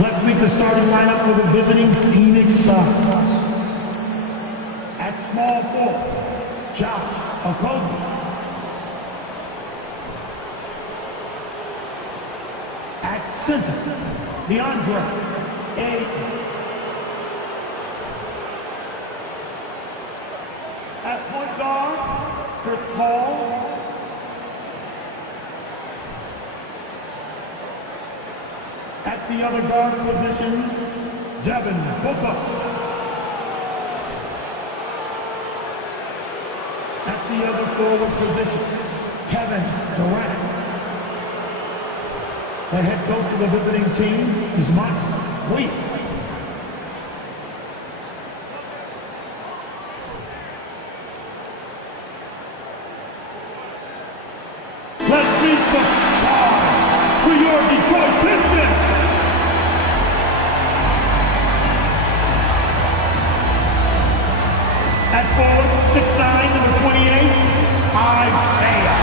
Let's meet the starting lineup for the visiting Phoenix Suns. At small forward, Josh Okogie. At center, DeAndre Ayton. At point guard, Chris Paul. At the other guard positions, Devin Booker. At the other forward position, Kevin Durant. The head coach of the visiting team is Mike Williams. Let's meet the stars for your Detroit Pistons. At forward, 6'9", number 28, Isaiah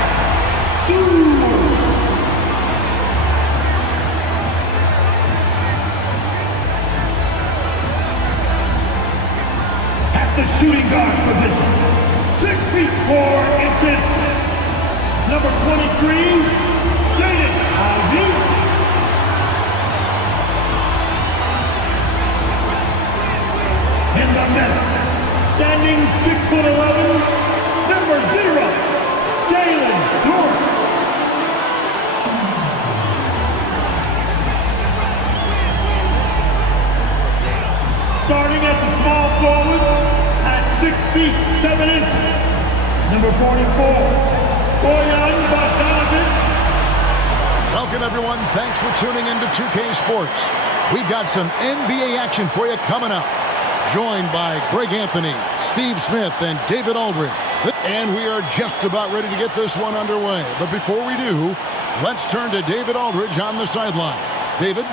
Stewart. At the shooting guard position, 6 feet 4 inches, number 23, Jaden Ivey. In the middle, standing 6'11", number 0, Jalen Dorn. Starting at the small forward at 6 feet 7 inches, number 44, Bojan Bogdanovic. Welcome, everyone. Thanks for tuning in to 2K Sports. We've got some NBA action for you coming up. Joined by Greg Anthony, Steve Smith, and David Aldridge. And we are just about ready to get this one underway. But before we do, let's turn to David Aldridge on the sideline. David?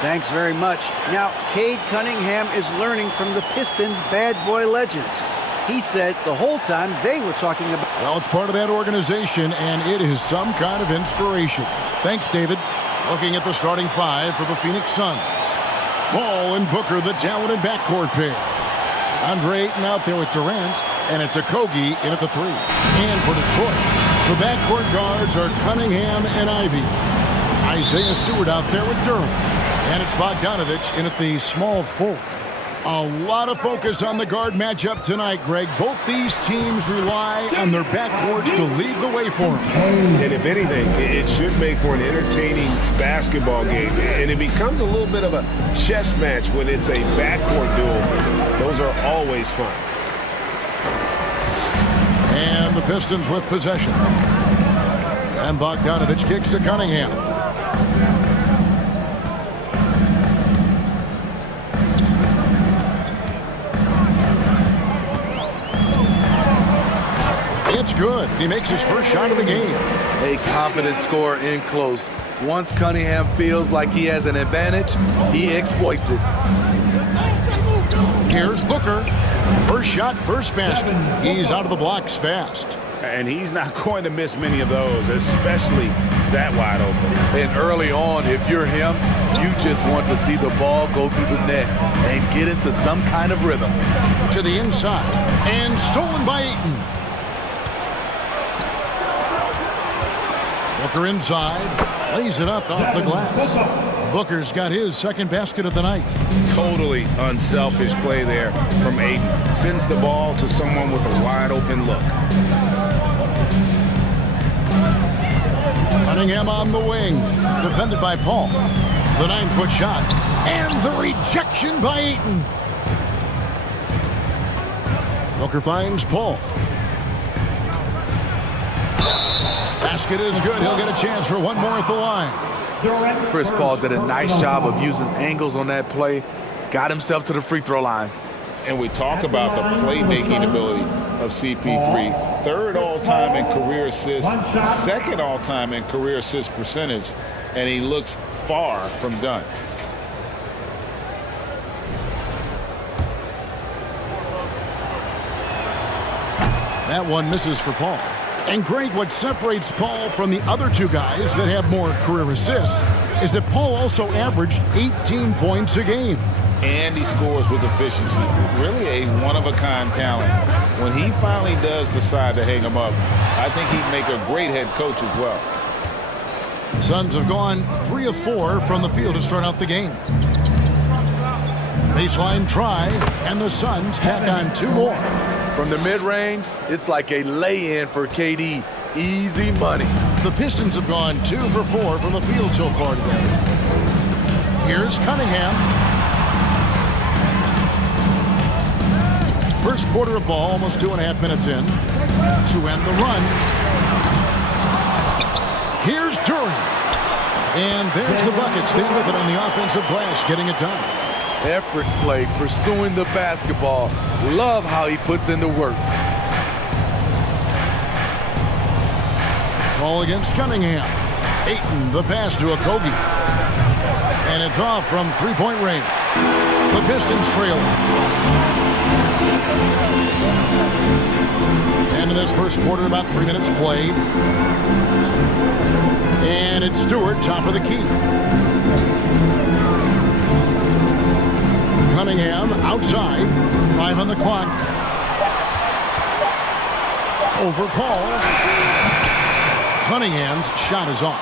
Thanks very much. Now, Cade Cunningham is learning from the Pistons' bad boy legends. He said the whole time they were talking about... Well, it's part of that organization, and it is some kind of inspiration. Thanks, David. Looking at the starting five for the Phoenix Suns. Paul and Booker, the talented backcourt pair. Andre Ayton out there with Durant, and it's Okogie in at the 3. And for Detroit, the backcourt guards are Cunningham and Ivey. Isaiah Stewart out there with Durant. And it's Bogdanovic in at the small forward. A lot of focus on the guard matchup tonight, Greg. Both these teams rely on their backcourts to lead the way for them. And if anything, it should make for an entertaining basketball game. And it becomes a little bit of a chess match when it's a backcourt duel. Those are always fun. And the Pistons with possession. And Bogdanovic kicks to Cunningham. It's good. He makes his first shot of the game. A confident scorer in close. Once Cunningham feels like he has an advantage, he exploits it. Here's Booker. First shot, first basket. He's out of the blocks fast. And he's not going to miss many of those, especially that wide open. And early on, if you're him, you just want to see the ball go through the net and get into some kind of rhythm. To the inside. And stolen by Ayton. Booker inside, lays it up off the glass. Booker's got his second basket of the night. Totally unselfish play there from Ayton. Sends the ball to someone with a wide open look. Cunningham on the wing, defended by Paul. The 9-foot shot, and the rejection by Ayton. Booker finds Paul. Basket is good. He'll get a chance for one more at the line. Chris Paul did a nice job of using angles on that play. Got himself to the free throw line. And we talk about the playmaking ability of CP3. Third all-time in career assists, second all-time in career assist percentage, and he looks far from done. That one misses for Paul. And Greg, what separates Paul from the other two guys that have more career assists is that Paul also averaged 18 points a game. And he scores with efficiency. Really a one-of-a-kind talent. When he finally does decide to hang him up, I think he'd make a great head coach as well. Suns have gone 3 of 4 from the field to start out the game. Baseline try, and the Suns tack on 2 more. From the mid-range, it's like a lay-in for KD. Easy money. The Pistons have gone 2 for 4 from the field so far today. Here's Cunningham. First quarter of ball, almost 2.5 minutes in. To end the run. Here's Durant. And there's the bucket. Staying with it on the offensive glass, getting it done. Effort play, pursuing the basketball. Love how he puts in the work. Ball against Cunningham. Ayton, the pass to Okogie. And it's off from three-point range. The Pistons trail. And in this first quarter, about 3 minutes played. And it's Stewart, top of the key. Cunningham outside. 5 on the clock. Over Paul. Cunningham's shot is off.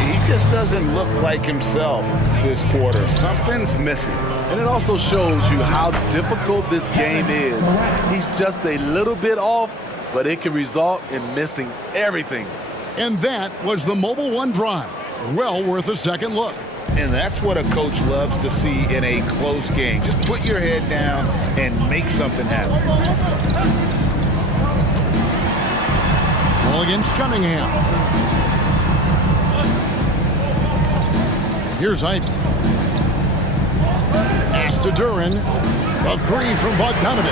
He just doesn't look like himself this quarter. Something's missing. And it also shows you how difficult this game is. He's just a little bit off, but it can result in missing everything. And that was the Mobile One drive. Well worth a second look. And that's what a coach loves to see in a close game. Just put your head down and make something happen. Ball against Cunningham. Here's Ayton. Pass to Duran. A 3 from Bogdanovich.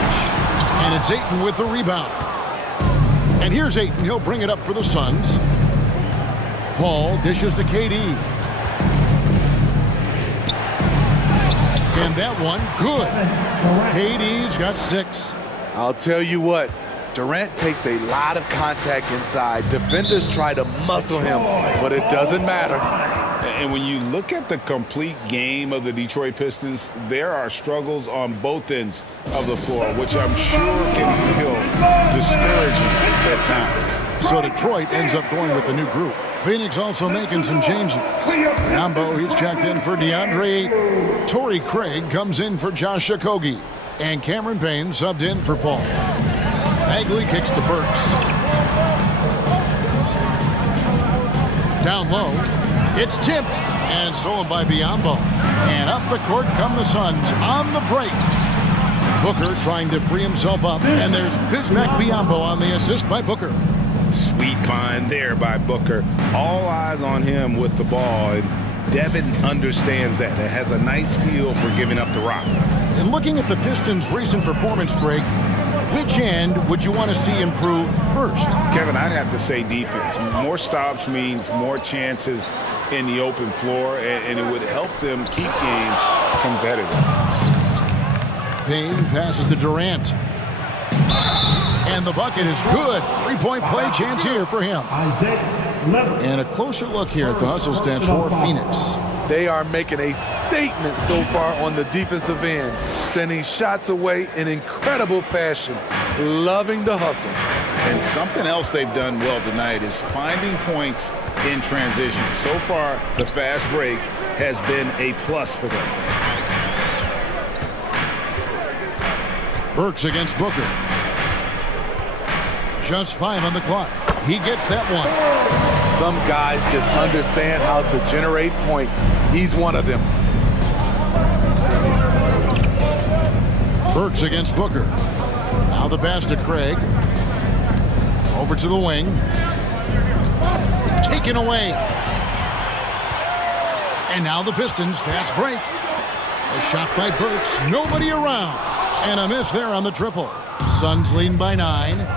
And it's Ayton with the rebound. And here's Ayton. He'll bring it up for the Suns. Paul dishes to KD. And that one, good. KD's got 6. I'll tell you what, Durant takes a lot of contact inside. Defenders try to muscle him, but it doesn't matter. And when you look at the complete game of the Detroit Pistons, there are struggles on both ends of the floor, which I'm sure can feel discouraging at times. So Detroit ends up going with the new group. Phoenix also making some changes. Rambo, he's checked in for DeAndre Ayton. Torrey Craig comes in for Josh Okogie. And Cameron Payne subbed in for Paul. Bagley kicks to Burks. Down low. It's tipped and stolen by Biyombo. And up the court come the Suns on the break. Booker trying to free himself up. And there's Bismack Biyombo on the assist by Booker. Sweet find there by Booker. All eyes on him with the ball. And Devin understands that. It has a nice feel for giving up the rock. And looking at the Pistons' recent performance, Greg, which end would you want to see improve first? Kevin, I'd have to say defense. More stops means more chances in the open floor, and it would help them keep games competitive. Payne passes to Durant. And the bucket is good. 3-point play chance here for him. And a closer look here at the hustle stats for Phoenix. They are making a statement so far on the defensive end, sending shots away in incredible fashion. Loving the hustle. And something else they've done well tonight is finding points in transition. So far, the fast break has been a plus for them. Burks against Booker. Just 5 on the clock. He gets that one. Some guys just understand how to generate points. He's one of them. Burks against Booker. Now the pass to Craig. Over to the wing. Taken away. And now the Pistons fast break. A shot by Burks. Nobody around. And a miss there on the triple. Suns leading by 9.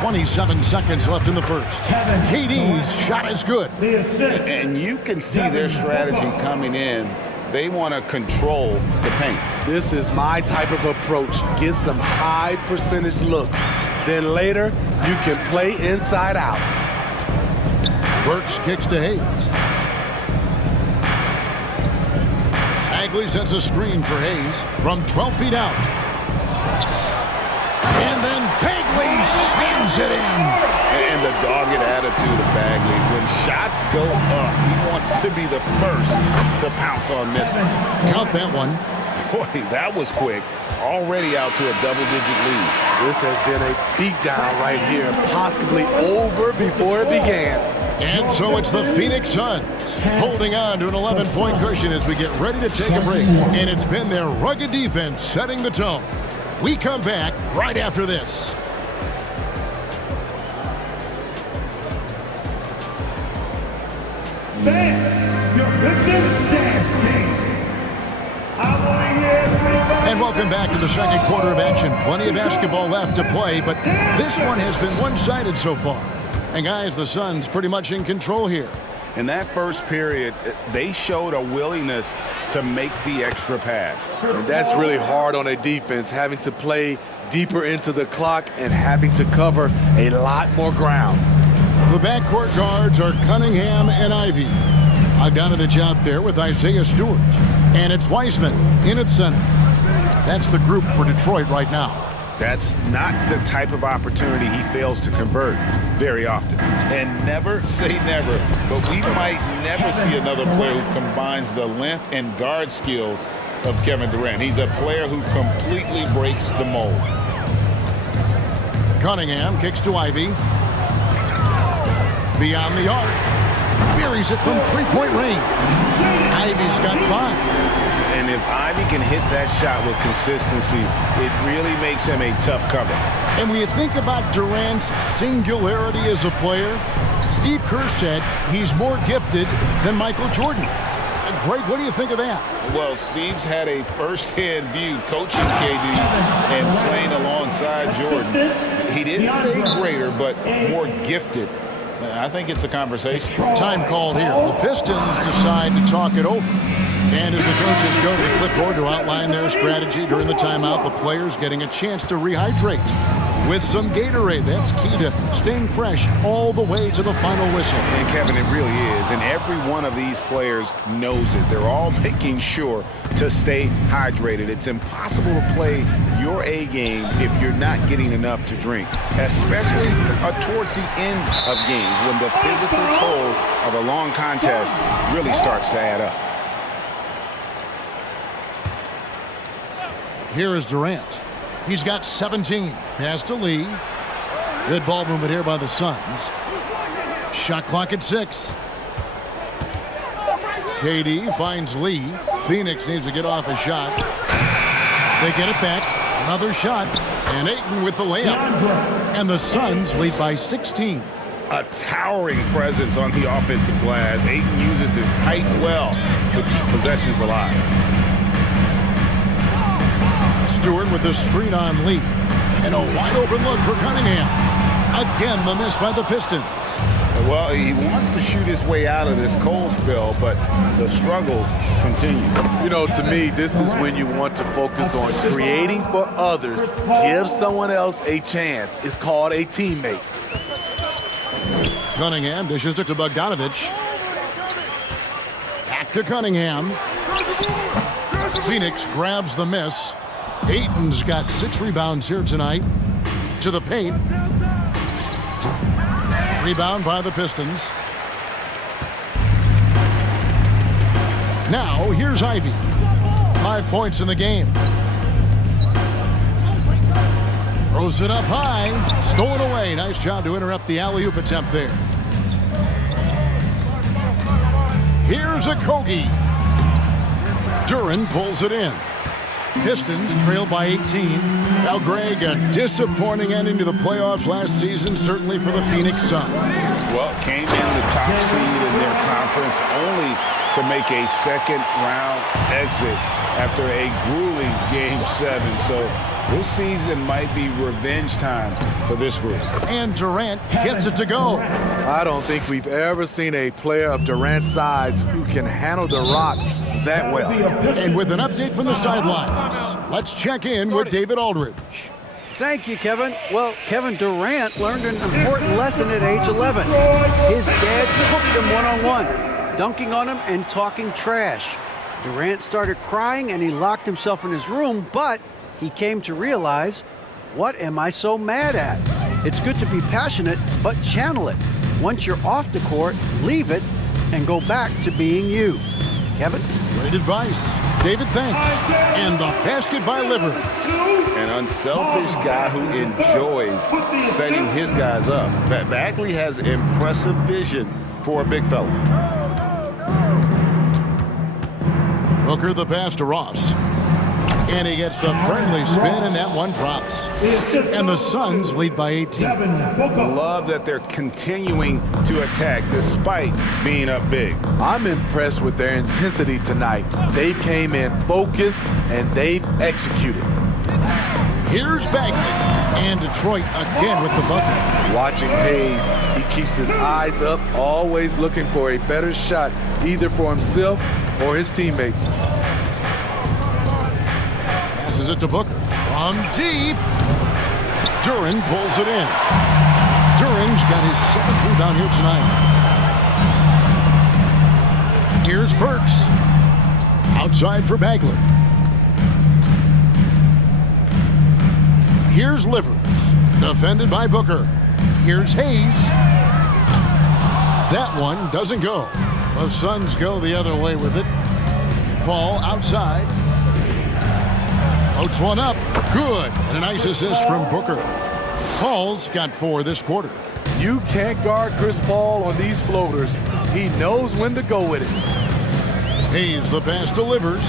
27 seconds left in the first. KD's shot is good. And you can see their strategy coming in They want to control the paint. This is my type of approach. Get some high percentage looks. Then later, you can play inside out. Burks kicks to Hayes. Bagley sets a screen for Hayes from 12 feet out. And then Bagley slams it in. And the dogged attitude of Bagley. When shots go up, he wants to be the first to pounce on misses. Count that one. Boy, that was quick. Already out to a double-digit lead. This has been a beatdown right here, possibly over before it began. And so it's the Phoenix Suns holding on to an 11-point cushion as we get ready to take a break. And it's been their rugged defense setting the tone. We come back right after this. Fans, your Pistons dance team. I want to hear everybody. And welcome back to the second quarter of action. Plenty of basketball left to play, but this one has been one-sided so far. And guys, the Suns pretty much in control here. In that first period, they showed a willingness to make the extra pass. And that's really hard on a defense, having to play deeper into the clock and having to cover a lot more ground. The backcourt guards are Cunningham and Ivy. Bogdanovich out there with Isaiah Stewart. And it's Wiseman in at center. That's the group for Detroit right now. That's not the type of opportunity he fails to convert very often. And never say never, but we might never see another player who combines the length and guard skills of Kevin Durant. He's a player who completely breaks the mold. Cunningham kicks to Ivy. Beyond the arc. Buries it from three-point range. Ivy's got 5. And if Ivy can hit that shot with consistency, it really makes him a tough cover. And when you think about Durant's singularity as a player, Steve Kerr said he's more gifted than Michael Jordan. Greg, what do you think of that? Well, Steve's had a first-hand view coaching KD and playing alongside Jordan. He didn't say greater, but more gifted. I think it's a conversation. Time called here. The Pistons decide to talk it over. And as the coaches go to the clipboard to outline their strategy during the timeout, the players getting a chance to rehydrate with some Gatorade. That's key to staying fresh all the way to the final whistle. And Kevin, it really is. And every one of these players knows it. They're all making sure to stay hydrated. It's impossible to play your A game if you're not getting enough to drink, especially towards the end of games when the physical toll of a long contest really starts to add up. Here is Durant. He's got 17. Pass to Lee. Good ball movement here by the Suns. Shot clock at 6. KD finds Lee. Phoenix needs to get off a shot. They get it back. Another shot. And Ayton with the layup. And the Suns lead by 16. A towering presence on the offensive glass. Ayton uses his height well to keep possessions alive. Stewart with the screen on Lee. And a wide open look for Cunningham. Again, the miss by the Pistons. Well, he wants to shoot his way out of this cold spell, but the struggles continue. You know, to me, this is when you want to focus on creating for others. Give someone else a chance. It's called a teammate. Cunningham dishes it to Bogdanovich. Back to Cunningham. Phoenix grabs the miss. Ayton's got 6 rebounds here tonight. To the paint. Rebound by the Pistons. Now, here's Ivy. 5 points in the game. Throws it up high. Stolen away. Nice job to interrupt the alley-oop attempt there. Here's a Kogi. Duran pulls it in. Pistons trail by 18. Now, Greg, a disappointing ending to the playoffs last season, certainly for the Phoenix Suns. Well, came in the top seed in their conference, only to make a second-round exit after a grueling Game 7. So this season might be revenge time for this group. And Durant gets it to go. I don't think we've ever seen a player of Durant's size who can handle the rock that well. And with an update from the sidelines, let's check in with David Aldridge. Thank you, Kevin. Well, Kevin Durant learned an important lesson at age 11. His dad hooked him one-on-one, dunking on him and talking trash. Durant started crying and he locked himself in his room, but he came to realize, what am I so mad at? It's good to be passionate, but channel it. Once you're off the court, leave it and go back to being you. Kevin? Great advice. David, thanks. And the basket by Liver. An unselfish guy who enjoys setting his guys up. Bagley has impressive vision for a big fella. Booker the pass to Ross. And he gets the friendly spin, and that one drops. And the Suns lead by 18. Love that they're continuing to attack despite being up big. I'm impressed with their intensity tonight. They came in focused, and they've executed. Here's Bagley. And Detroit again with the bucket. Watching Hayes, he keeps his eyes up, always looking for a better shot, either for himself or his teammates. Passes it to Booker. From deep. Duran pulls it in. Duran's got his 7th rebound here tonight. Here's Burks. Outside for Bagley. Here's Livers. Defended by Booker. Here's Hayes. That one doesn't go. The Suns go the other way with it. Paul outside. Floats one up. Good. And a nice assist from Booker. Paul's got 4 this quarter. You can't guard Chris Paul on these floaters. He knows when to go with it. Hayes the pass delivers.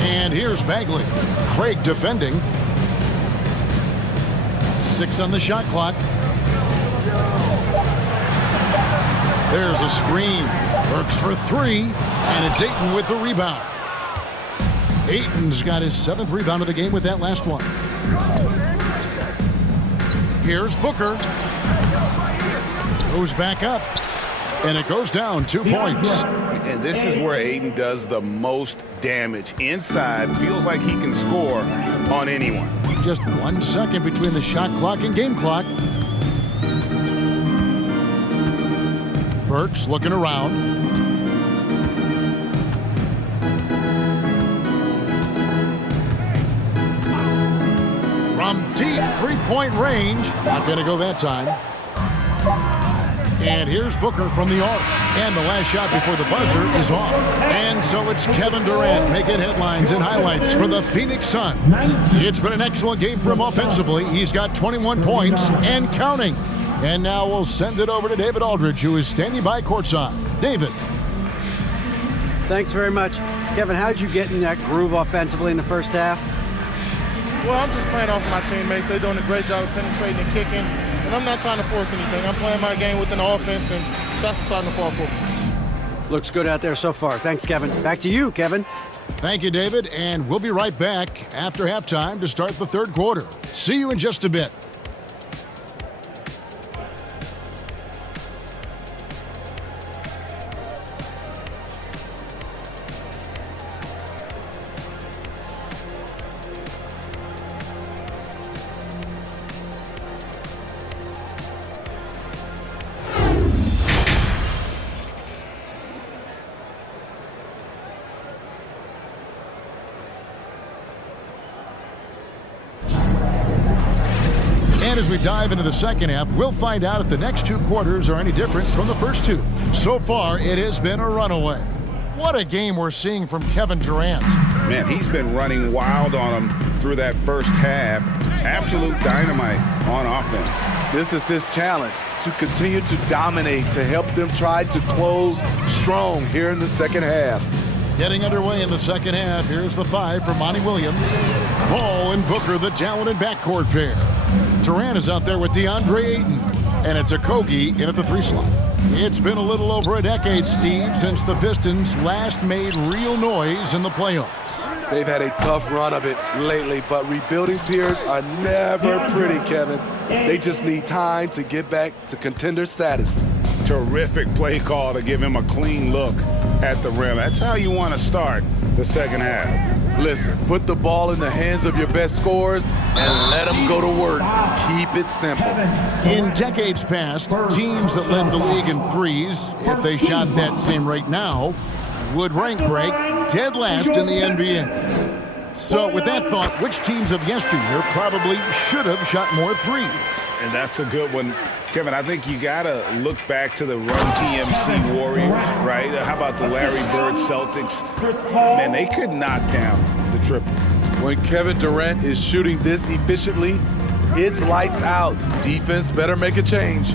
And here's Bagley. Craig defending. 6 on the shot clock. There's a screen. Works for 3. And it's Ayton with the rebound. Ayton's got his 7th rebound of the game with that last one. Here's Booker. Goes back up. And it goes down 2 points. And this is where Ayton does the most damage. Inside, feels like he can score on anyone. Just 1 second between the shot clock and game clock. Burks looking around. From deep 3-point range. Not going to go that time. And here's Booker from the arc. And the last shot before the buzzer is off. And so it's Kevin Durant making headlines and highlights for the Phoenix Suns. It's been an excellent game for him offensively. He's got 21 points and counting. And now we'll send it over to David Aldridge, who is standing by courtside. David. Thanks very much. Kevin, how'd you get in that groove offensively in the first half? Well, I'm just playing off of my teammates. They're doing a great job of penetrating and kicking. And I'm not trying to force anything. I'm playing my game within the offense, and shots are starting to fall for me. Looks good out there so far. Thanks, Kevin. Back to you, Kevin. Thank you, David. And we'll be right back after halftime to start the third quarter. See you in just a bit. And as we dive into the second half, we'll find out if the next 2 quarters are any different from the first 2. So far, it has been a runaway. What a game we're seeing from Kevin Durant. Man, he's been running wild on him through that first half. Absolute dynamite on offense. This is his challenge, to continue to dominate, to help them try to close strong here in the second half. Getting underway in the second half, here's the 5 for Monty Williams. Ball and Booker, the talented backcourt pair. Durant is out there with DeAndre Ayton. And it's a Kogi in at the 3 slot. It's been a little over a decade, Steve, since the Pistons last made real noise in the playoffs. They've had a tough run of it lately, but rebuilding periods are never pretty, Kevin. They just need time to get back to contender status. Terrific play call to give him a clean look at the rim. That's how you want to start the second half. Listen, put the ball in the hands of your best scorers and let them go to work. Keep it simple. In decades past, teams that led the league in threes, if they shot that same rate now, would rank Greg dead last in the NBA. So with that thought, which teams of yesteryear probably should have shot more threes? And that's a good one. Kevin, I think you got to look back to the Run TMC Warriors, right? How about the Larry Bird Celtics? Man, they could knock down the triple. When Kevin Durant is shooting this efficiently, it's lights out. Defense better make a change.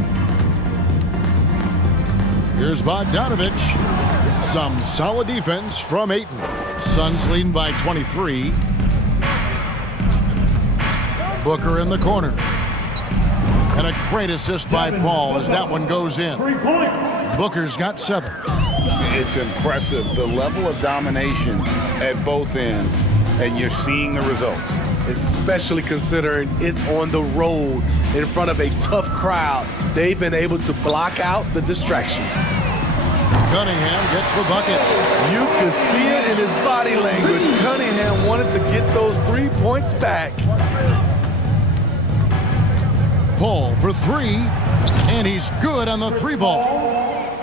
Here's Bogdanovich. Some solid defense from Ayton. Suns leading by 23. Booker in the corner. And a great assist by Paul as that one goes in. Booker's got 7. It's impressive, the level of domination at both ends, and you're seeing the results. Especially considering it's on the road in front of a tough crowd. They've been able to block out the distractions. Cunningham gets the bucket. You can see it in his body language. Cunningham wanted to get those 3 points back. Paul for 3, and he's good on the 3 ball.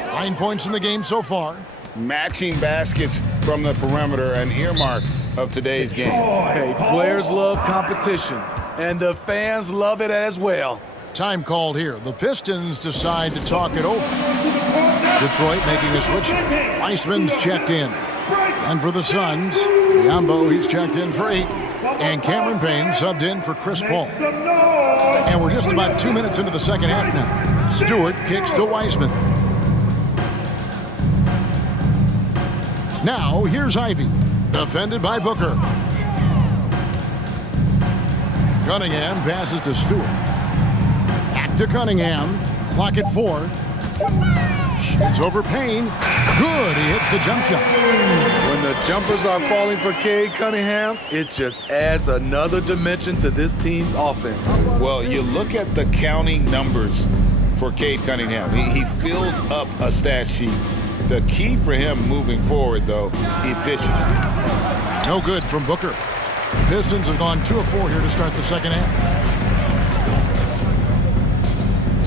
9 points in the game so far. Matching baskets from the perimeter, an earmark of today's game. Hey, players love competition, and the fans love it as well. Time called here. The Pistons decide to talk it over. Detroit making a switch. Weissman's checked in. And for the Suns, Yambo, he's checked in for 8. And Cameron Payne subbed in for Chris Paul. And we're just about 2 minutes into the second half now. Stewart kicks to Wiseman. Now, here's Ivy. Defended by Booker. Cunningham passes to Stewart. Back to Cunningham. Clock at 4. It's over Payne. Good. He hits the jump shot. When the jumpers are falling for Cade Cunningham, it just adds another dimension to this team's offense. Well, you look at the counting numbers for Cade Cunningham. He fills up a stat sheet. The key for him moving forward, though, efficiency. No good from Booker. The Pistons have gone 2 of 4 here to start the second half.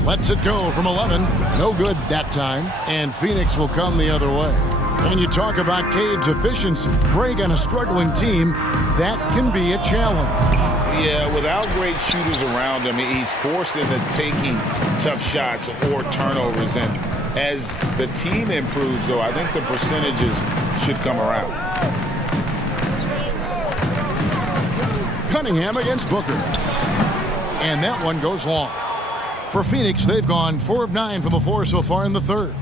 Lets it go from 11. No good that time. And Phoenix will come the other way. When you talk about Cade's efficiency, Greg on a struggling team, that can be a challenge. Yeah, without great shooters around him, he's forced into taking tough shots or turnovers. And as the team improves, though, I think the percentages should come around. Cunningham against Booker. And that one goes long. For Phoenix, they've gone 4 of 9 from the floor so far in the third.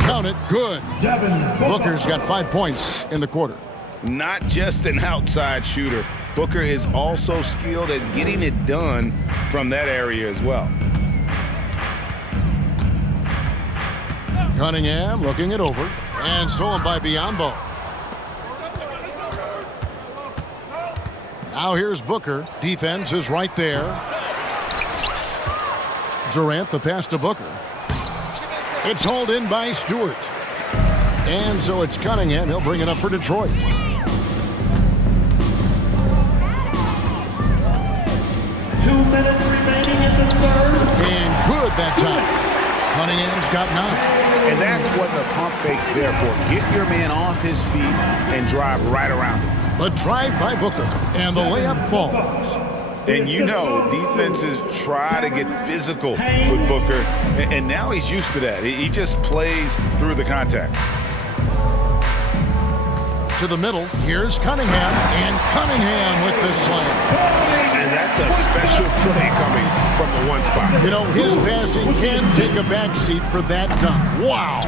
Count it, good. Booker's got 5 points in the quarter. Not just an outside shooter. Booker is also skilled at getting it done from that area as well. Cunningham looking it over. And stolen by Biyombo. Now here's Booker. Defense is right there. Durant, the pass to Booker. It's hauled in by Stewart. And so it's Cunningham. He'll bring it up for Detroit. 2 minutes remaining in the third. And good that time. Cunningham's got 9. And that's what the pump fake's there for. Get your man off his feet and drive right around him. The drive by Booker, and the layup falls. And you know, defenses try to get physical with Booker, and now he's used to that. He just plays through the contact. To the middle, here's Cunningham, and Cunningham with the slam. And that's a special play coming from the one spot. You know, his passing can take a backseat for that dunk. Wow.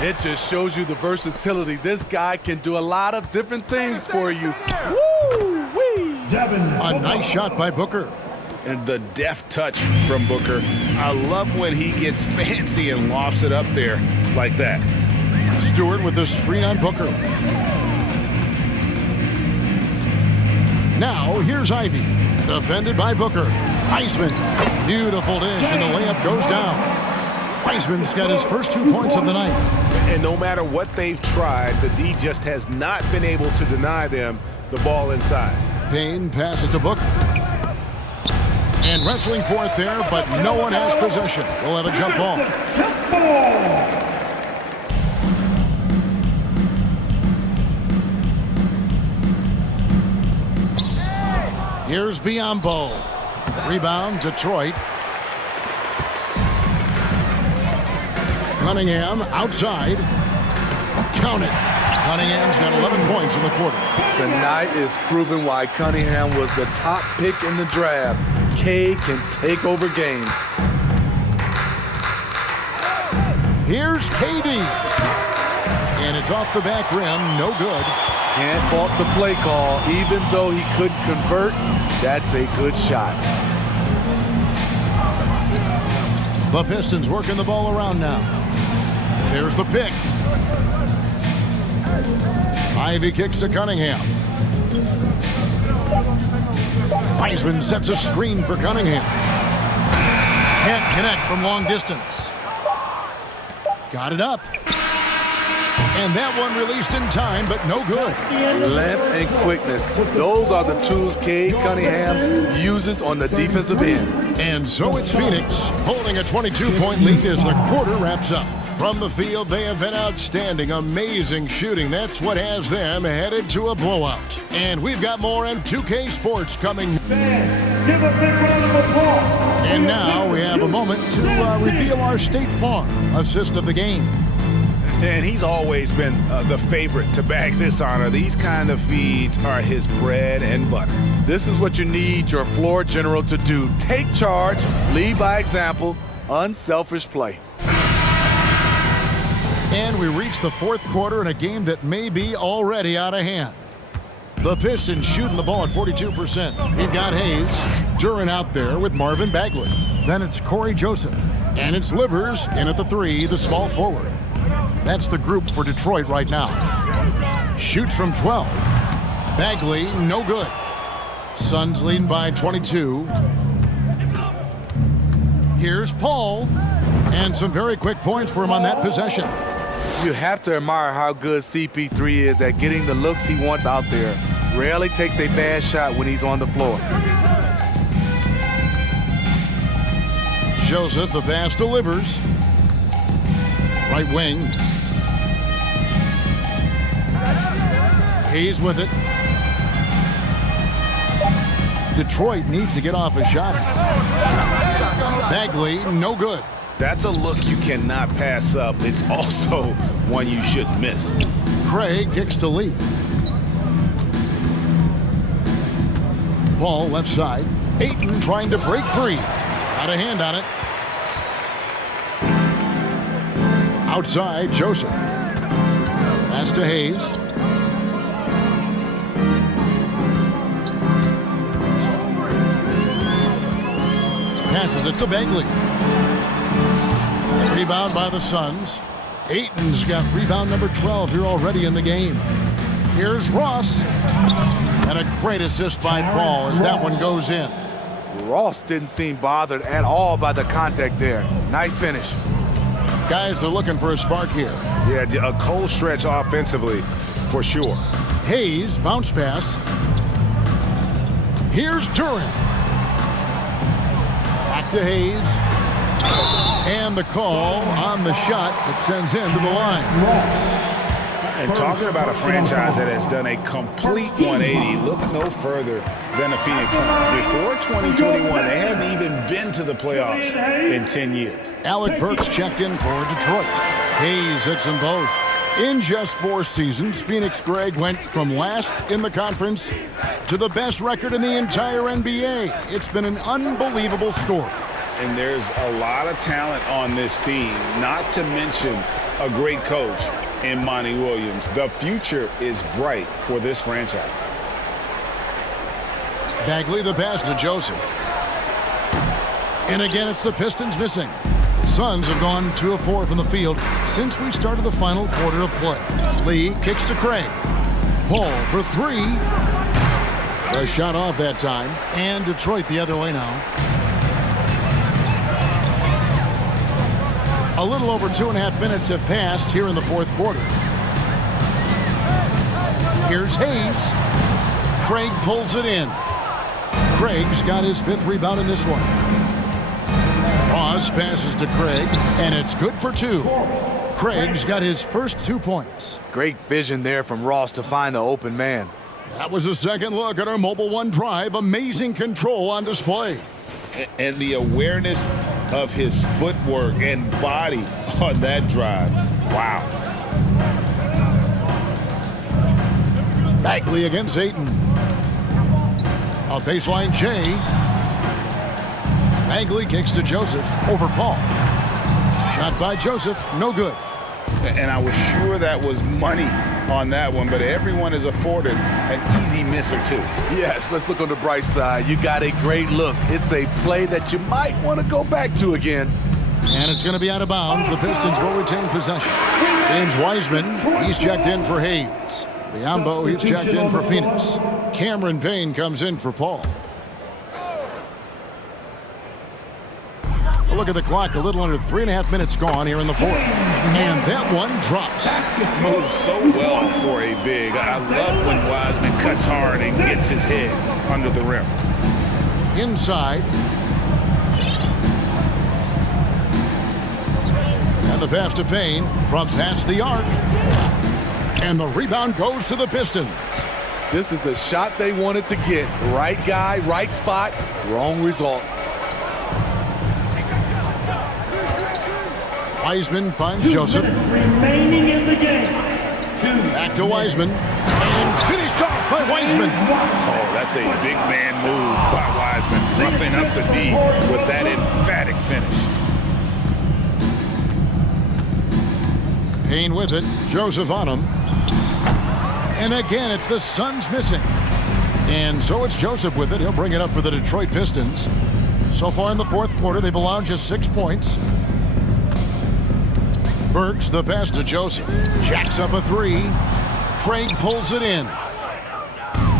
It just shows you the versatility. This guy can do a lot of different things for you. Woo-wee! A nice shot by Booker. And the deft touch from Booker. I love when he gets fancy and lofts it up there like that. Stewart with the screen on Booker. Now, here's Ivy. Defended by Booker. Wiseman. Beautiful dish, and the layup goes down. Wiseman's got his first 2 points of the night. And no matter what they've tried, the D just has not been able to deny them the ball inside. Payne passes to Booker. And wrestling for it there, but no one has possession. We'll have a jump ball. Here's Biyombo. Rebound, Detroit. Cunningham outside. Count it. Cunningham's got 11 points in the quarter. Tonight is proving why Cunningham was the top pick in the draft. K can take over games. Here's KD. And it's off the back rim, no good. Can't fault the play call. Even though he couldn't convert, that's a good shot. The Pistons working the ball around now. There's the pick. Ivy kicks to Cunningham. Wiseman sets a screen for Cunningham. Can't connect from long distance. Got it up. And that one released in time, but no good. Length and quickness. Those are the tools Cade Cunningham uses on the defensive end. And so it's Phoenix holding a 22-point lead as the quarter wraps up. From the field, they have been outstanding, amazing shooting. That's what has them headed to a blowout. And we've got more M2K Sports coming. Give a big round of applause. And now we have a moment to reveal our State Farm assist of the game. And he's always been the favorite to bag this honor. These kind of feeds are his bread and butter. This is what you need your floor general to do. Take charge, lead by example, unselfish play. And we reach the fourth quarter in a game that may be already out of hand. The Pistons shooting the ball at 42%. We've got Hayes, Duran out there with Marvin Bagley. Then it's Corey Joseph. And it's Livers in at the 3, the small forward. That's the group for Detroit right now. Shoots from 12. Bagley, no good. Suns leading by 22. Here's Paul. And some very quick points for him on that possession. You have to admire how good CP3 is at getting the looks he wants out there. Rarely takes a bad shot when he's on the floor. Joseph, the pass delivers. Right wing. Hayes with it. Detroit needs to get off a shot. Bagley, no good. That's a look you cannot pass up. It's also one you shouldn't miss. Craig kicks to Lee. Ball left side. Ayton trying to break free. Got a hand on it. Outside, Joseph. Pass to Hayes. Passes it to Bagley. Rebound by the Suns. Ayton's got rebound number 12 here already in the game. Here's Ross. And a great assist by Paul as that one goes in. Ross didn't seem bothered at all by the contact there. Nice finish. Guys are looking for a spark here. Yeah, a cold stretch offensively for sure. Hayes, bounce pass. Here's Duran. Back to Hayes. And the call on the shot that sends him to the line. And talking about a franchise that has done a complete 180, look no further than the Phoenix Suns. Before 2021, they haven't even been to the playoffs in 10 years. Alec Burks checked in for Detroit. Hayes hits them both. In just 4 seasons, Phoenix Greg went from last in the conference to the best record in the entire NBA. It's been an unbelievable story. And there's a lot of talent on this team, not to mention a great coach in Monty Williams. The future is bright for this franchise. Bagley the pass to Joseph. And again, it's the Pistons missing. The Suns have gone 2 of 4 from the field since we started the final quarter of play. Lee kicks to Craig. Paul for 3. A shot off that time. And Detroit the other way now. A little over 2.5 minutes have passed here in the fourth quarter. Here's Hayes. Craig pulls it in. Craig's got his 5th rebound in this one. Ross passes to Craig, and it's good for 2. Craig's got his first 2 points. Great vision there from Ross to find the open man. That was a second look at our Mobile One drive. Amazing control on display. And the awareness of his footwork and body on that drive. Wow. Bagley against Ayton. A baseline J. Bagley kicks to Joseph over Paul. Shot by Joseph, no good. And I was sure that was money on that one, but everyone is afforded an easy miss or 2. Yes, let's look on the bright side. You got a great look. It's a play that you might want to go back to again. And it's going to be out of bounds. The Pistons will retain possession. James Wiseman, he's checked in for Hayes. Biombo, he's checked in for Phoenix. Cameron Payne comes in for Paul. A look at the clock, a little under 3.5 minutes gone here in the fourth. And that one drops. Moves so well for a big. I love when Wiseman cuts hard and gets his head under the rim. Inside. And the pass to Payne from past the arc. And the rebound goes to the Pistons. This is the shot they wanted to get. Right guy, right spot, wrong result. Wiseman finds Joseph. Remaining in the game. Back to Wiseman. And finished off by Wiseman. Oh, that's a big man move by Wiseman. Roughing up the D with that emphatic finish. Payne with it. Joseph on him. And again, it's the Suns missing. And so it's Joseph with it. He'll bring it up for the Detroit Pistons. So far in the fourth quarter, they've allowed just 6 points. Burks the pass to Joseph. Jacks up a 3. Craig pulls it in.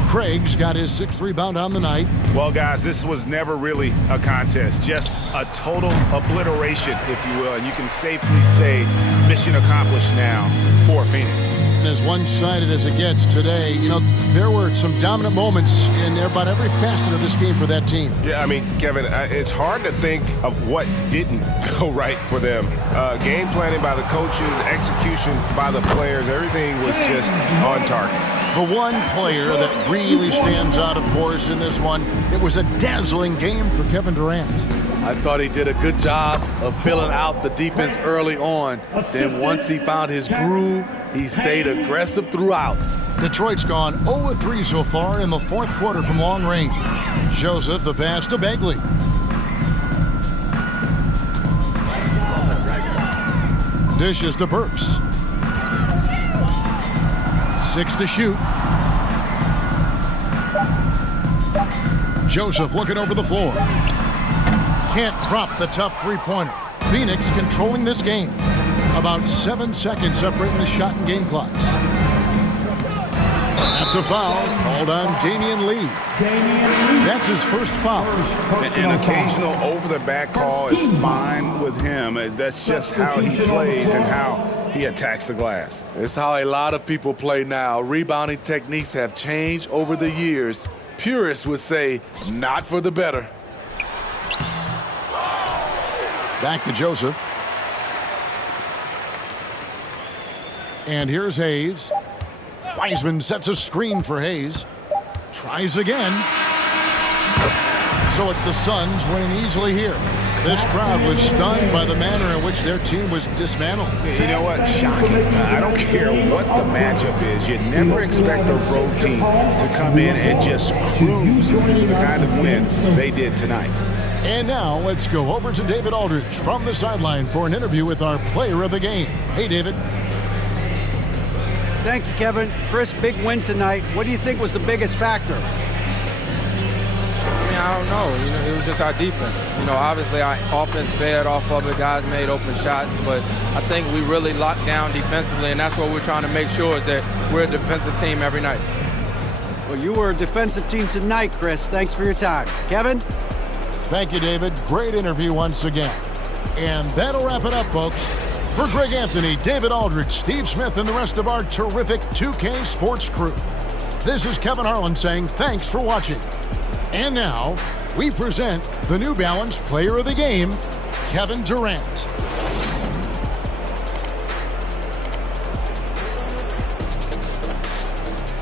Craig's got his 6th rebound on the night. Well, guys, this was never really a contest. Just a total obliteration, if you will. And you can safely say mission accomplished now for Phoenix. And as one-sided as it gets today, you know, there were some dominant moments in about every facet of this game for that team. Yeah, I mean, Kevin, it's hard to think of what didn't go right for them. Game planning by the coaches, execution by the players, everything was just on target. The one player that really stands out, of course, in this one, it was a dazzling game for Kevin Durant. I thought he did a good job of filling out the defense early on. Then once he found his groove, he stayed aggressive throughout. Detroit's gone 0-3 so far in the fourth quarter from long range. Joseph the pass to Bagley. Dishes to Burks. 6 to shoot. Joseph looking over the floor. Can't drop the tough three-pointer. Phoenix controlling this game. About 7 seconds separating the shot and game clocks. That's a foul called on Damian Lee. That's his first foul. An occasional over-the-back call is fine with him. That's just how he plays and how he attacks the glass. It's how a lot of people play now. Rebounding techniques have changed over the years. Purists would say, not for the better. Back to Joseph. And here's Hayes. Wiseman sets a screen for Hayes. Tries again. So it's the Suns winning easily here. This crowd was stunned by the manner in which their team was dismantled. You know what? Shocking. I don't care what the matchup is. You never expect a road team to come in and just cruise to the kind of win they did tonight. And now let's go over to David Aldridge from the sideline for an interview with our player of the game. Hey, David. Thank you, Kevin. Chris, big win tonight. What do you think was the biggest factor? I mean, I don't know. You know, it was just our defense. You know, obviously our offense fed off of it. Guys made open shots, but I think we really locked down defensively, and that's what we're trying to make sure is that we're a defensive team every night. Well, you were a defensive team tonight, Chris. Thanks for your time. Kevin? Thank you, David. Great interview once again. And that'll wrap it up, folks. For Greg Anthony, David Aldridge, Steve Smith, and the rest of our terrific 2K Sports crew, this is Kevin Harlan saying thanks for watching. And now, we present the New Balance Player of the Game, Kevin Durant.